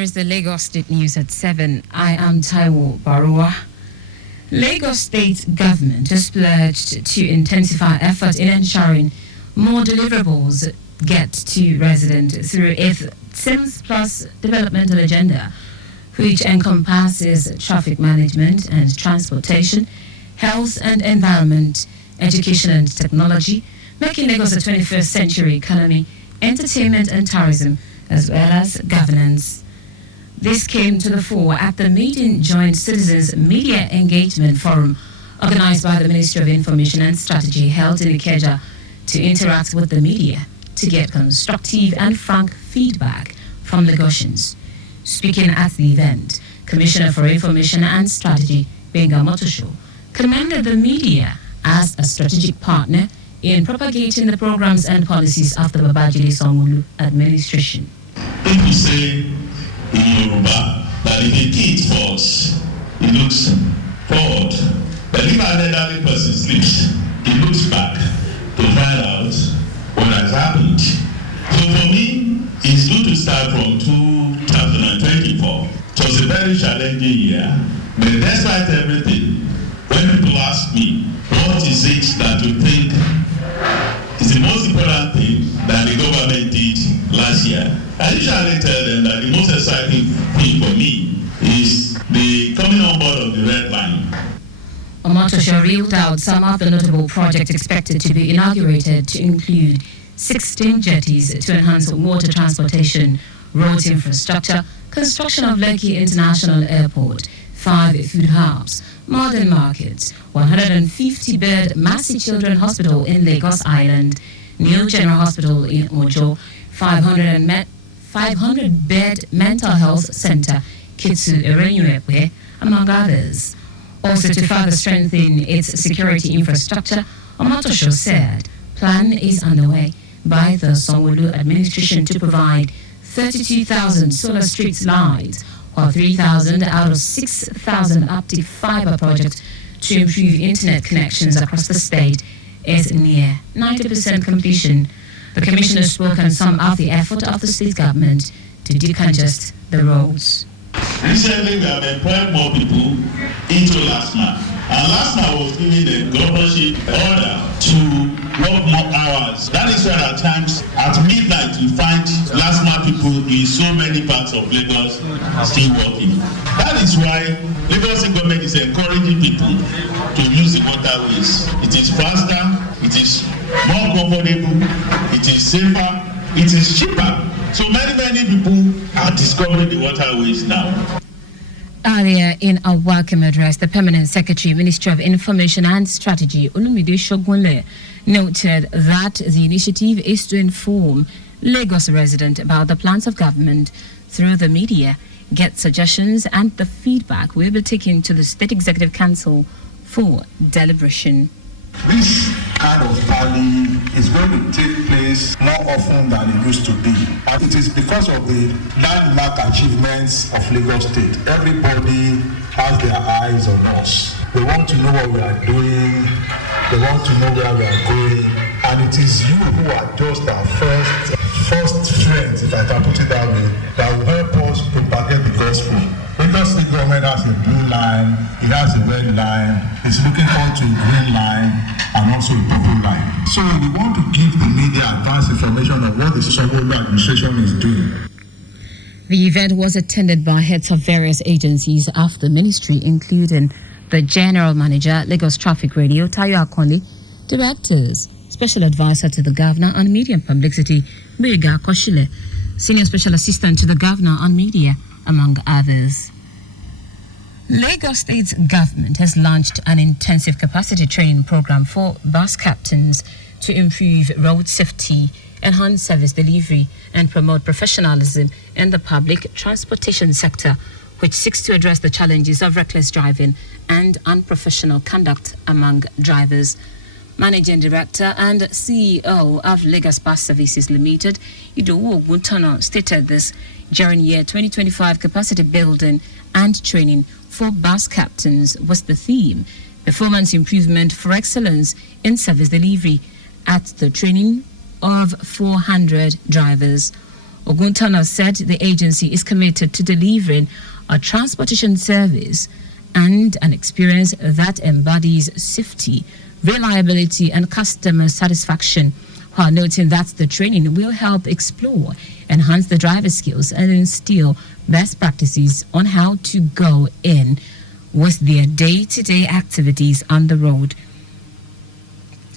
Is the Lagos State News at 7. I am Taiwo Baruwa. Lagos State government has pledged to intensify effort in ensuring more deliverables get to residents through its 7+ developmental agenda, which encompasses traffic management and transportation, health and environment, education and technology, making Lagos a 21st century economy, entertainment and tourism, as well as governance. This came to the fore at the meeting Joint Citizens Media Engagement Forum organized by the Ministry of Information and Strategy held in Ikeja to interact with the media to get constructive and frank feedback from Lagosians. Speaking at the event, Commissioner for Information and Strategy, Benga Motosho, commended the media as a strategic partner in propagating the programs and policies of the Babajide Sanwo-Olu administration. People say in Yoruba that if a kid falls, he looks forward. But if an elderly person sleeps, he looks back to find out what has happened. So for me, it's good to start from 2024. It was a very challenging year, but despite everything, when people ask me, what is it that you think is the most important thing that the government did last year, I usually tell them that the most exciting thing for me is the coming on board of the red line. Omotosho reeled out some of the notable projects expected to be inaugurated, to include 16 jetties to enhance water transportation, roads infrastructure, construction of Lekki International Airport, 5 food hubs, modern markets, 150-bed Massey Children Hospital in Lagos Island, new General Hospital in Ojo, 500-bed mental health center, Kitsu Erenyuekwe, among others. Also, to further strengthen its security infrastructure, Omotosho said plan is underway by the Sanwo-Olu administration to provide 32,000 solar street lights, while 3,000 out of 6,000 optic fiber projects to improve internet connections across the state is near 90% completion. The commissioner spoke on some of the effort of the state government to decongest the roads. Recently, we have employed more people into LASMA. And LASMA was given the governorship order to work more hours. That is why at times, at midnight, you find LASMA people in so many parts of Lagos still working. That is why Lagos government is encouraging people to use the waterways. It is faster, it is more comfortable, it is safer, it is cheaper. So many people are discovering the waterways now. Earlier in a welcome address, the Permanent Secretary, Ministry of Information and Strategy, Olumide Shogunle, noted that the initiative is to inform Lagos residents about the plans of government through the media, get suggestions, and the feedback will be taken to the State Executive Council for deliberation. This kind of rally is going to take place more often than it used to be. And it is because of the landmark achievements of Lagos State. Everybody has their eyes on us. They want to know what we are doing. They want to know where we are going. And it is you who are just our first friends, if I can put it that way, that will help us propagate the gospel. Lagos State government has a blue line, it has a red line, it's looking forward to a green line and also a purple line. So we want to give the media advance information of what the Sanwo-Olu administration is doing. The event was attended by heads of various agencies of the ministry, including the General Manager, Lagos Traffic Radio, Tayo Akonle, directors, Special Advisor to the Governor on Media and Publicity, Bega Koshile, Senior Special Assistant to the Governor on Media, among others. Lagos State's government has launched an intensive capacity training program for bus captains to improve road safety, enhance service delivery, and promote professionalism in the public transportation sector, which seeks to address the challenges of reckless driving and unprofessional conduct among drivers. Managing Director and CEO of Lagos Bus Services Limited, Idowu Oguntana, stated this during year 2025 capacity building and training for bus captains was the theme. Performance improvement for excellence in service delivery at the training of 400 drivers. Oguntana said the agency is committed to delivering a transportation service and an experience that embodies safety, reliability, and customer satisfaction, while noting that the training will help explore, enhance the driver skills, and instill best practices on how to go in with their day-to-day activities on the road.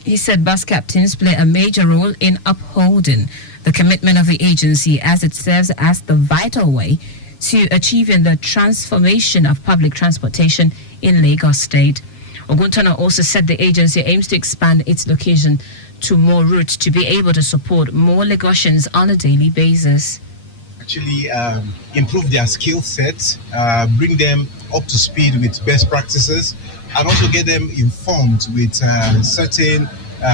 He said bus captains play a major role in upholding the commitment of the agency as it serves as the vital way to achieving the transformation of public transportation in Lagos State. Oguntana also said the agency aims to expand its location to more routes to be able to support more Lagosians on a daily basis. Actually improve their skill set, bring them up to speed with best practices, and also get them informed with certain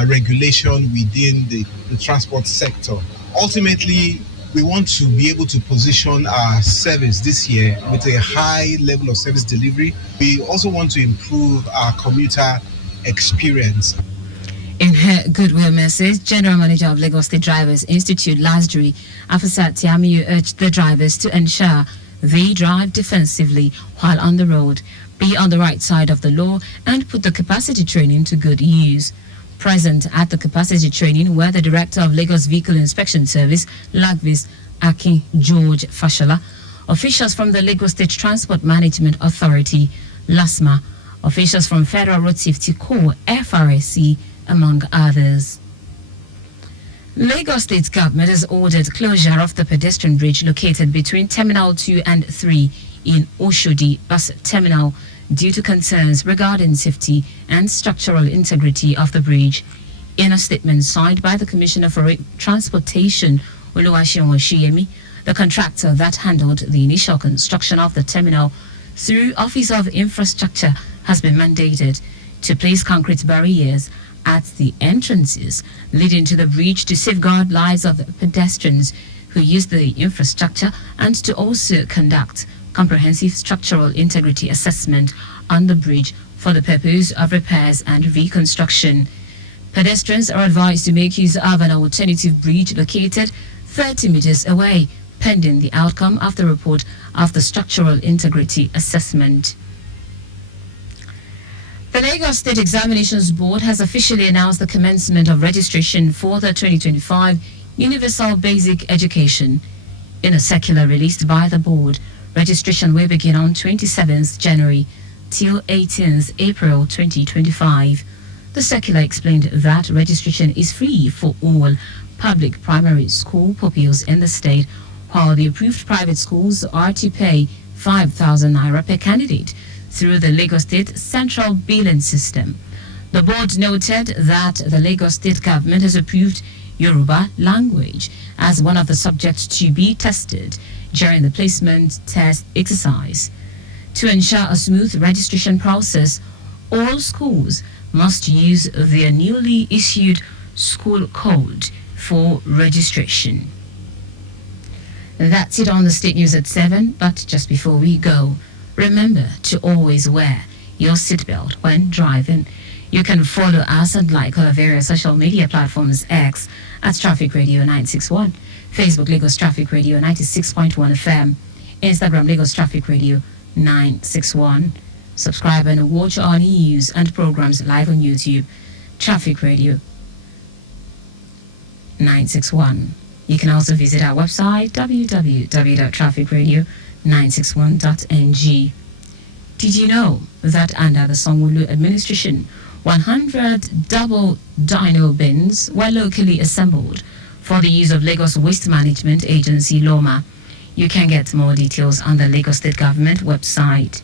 regulation within the transport sector. Ultimately, we want to be able to position our service this year with a high level of service delivery. We also want to improve our commuter experience. In her goodwill message, General Manager of Lagos State Drivers Institute, Lasdri Afasat Tiamiyu, urged the drivers to ensure they drive defensively while on the road, be on the right side of the law, and put the capacity training to good use. Present at the capacity training were the Director of Lagos Vehicle Inspection Service, Lagvis Akin George Fashola, officials from the Lagos State Transport Management Authority, LASMA, officials from Federal Road Safety Corps, FRSC, among others. Lagos State Government has ordered closure of the pedestrian bridge located between Terminal 2 and 3 in Oshodi Bus Terminal due to concerns regarding safety and structural integrity of the bridge. In a statement signed by the Commissioner for Transportation, Oluwaseun Oshiyemi, the contractor that handled the initial construction of the terminal through Office of Infrastructure has been mandated to place concrete barriers at the entrances leading to the bridge to safeguard lives of pedestrians who use the infrastructure and to also conduct comprehensive structural integrity assessment on the bridge for the purpose of repairs and reconstruction. Pedestrians are advised to make use of an alternative bridge located 30 meters away, pending the outcome of the report of the structural integrity assessment. The Lagos State Examinations Board has officially announced the commencement of registration for the 2025 Universal Basic Education. In a circular released by the board, registration will begin on 27th January till 18th April 2025. The circular explained that registration is free for all public primary school pupils in the state, while the approved private schools are to pay 5,000 naira per candidate through the Lagos State Central Billing System. The board noted that the Lagos State government has approved Yoruba language as one of the subjects to be tested during the placement test exercise. To ensure a smooth registration process, all schools must use their newly issued school code for registration. That's it on the State News at 7, but just before we go, remember to always wear your seatbelt when driving. You can follow us and like our various social media platforms: X at Traffic Radio 961, Facebook Lagos Traffic Radio 96.1 FM, Instagram Lagos Traffic Radio 961. Subscribe and watch our news and programs live on YouTube, Traffic Radio 961. You can also visit our website www.trafficradio961.ng. Did you know that under the Sanwo-Olu administration, 100 double dyno bins were locally assembled for the use of Lagos Waste Management Agency (LOMA)? You can get more details on the Lagos State Government website.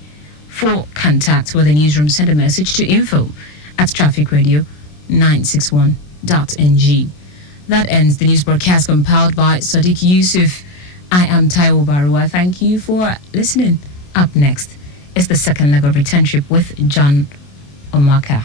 For contact with the newsroom, send a message to info@trafficradio961.ng. That ends the news broadcast compiled by Sadiq Yusuf. I am Taiwo Baruwa. Thank you for listening. Up next is the second leg of Return Trip with John Omaka.